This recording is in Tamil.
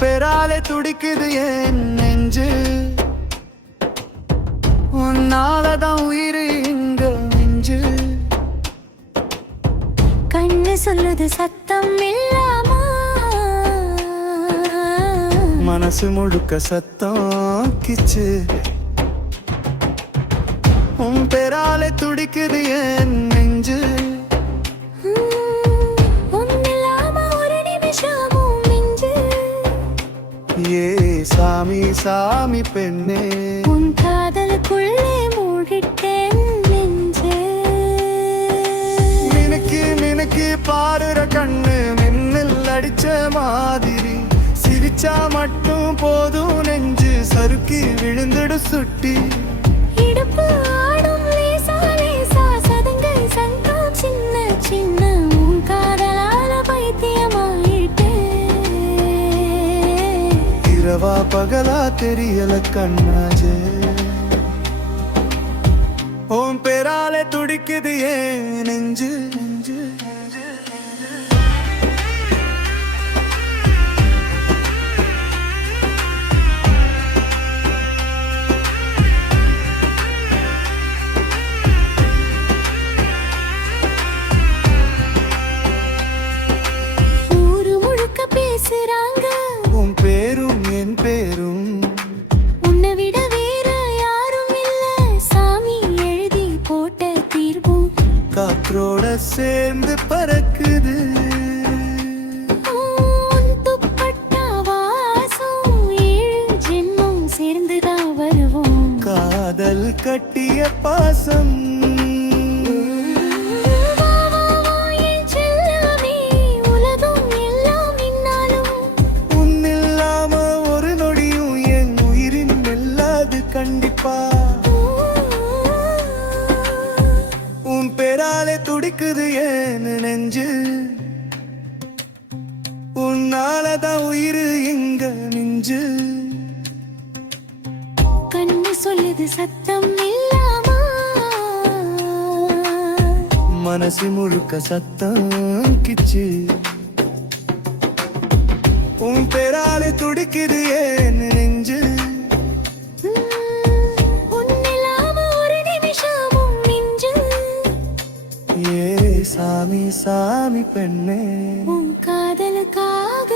பேராலே துடிக்குது என் நெஞ்சு, உன்னாலதான் உயிர் இங்க நெஞ்சு. கண்ணு சொல்லுது சத்தம் இல்லாமா, மனசு முழுக்க சத்தம் கிச்சு. உன் பேராலே துடிக்குது என் நெஞ்சு, ஒன்னில்லாம ஒரு நிமிஷமும் நெஞ்சு. ஏ சாமி சாமி பெண்ணே, உன் காதலுக்குள்ளே மூழ்கிட்டேன் நெஞ்சு. மினுக்கி மினுக்கி பாருற கண்ணு மின்னல் அடிச்ச மாதிரி, சிரிச்சா மட்டும் போதும் நெஞ்சு சறுக்கி விழுந்துடு சுட்டி. இடுப்பு ஆடும் லேசா லேசா, சதங்கை சங்கம் சின்ன சின்ன, உன் காதலால பைத்தியமாயிட்டேன். இரவா பகலா தெரியல கண்ணாஜே, உன் பேராலே துடிக்குது ஏன் நெஞ்சு நெஞ்சு. பேசுறாங்க உன் பேரும் என் பேரும், உன்னை விட வேற யாரும் இல்ல, சாமி எழுதி போட்ட தீர்வும் காற்றோட சேர்ந்து பறக்குது. உன் துப்பட்டா வாசம், 7 ஜென்மம் சேர்ந்துதான் வருவோம். காதல் கட்டிய பாசம், கண்டிப்பா உன் பேராலே துடிக்குது ஏன் நெஞ்சு, உன்னாலதான் உயிர் எங்க நெஞ்சு. கண்ணு சொல்லுது சத்தம் இல்லாமா, மனசு முழுக்க சத்தம் கிச்சு. உன் பேராலே துடிக்குது ஏன் நெஞ்சு, சாமி சாமி பெண்ணே, உன் காதலுக்காக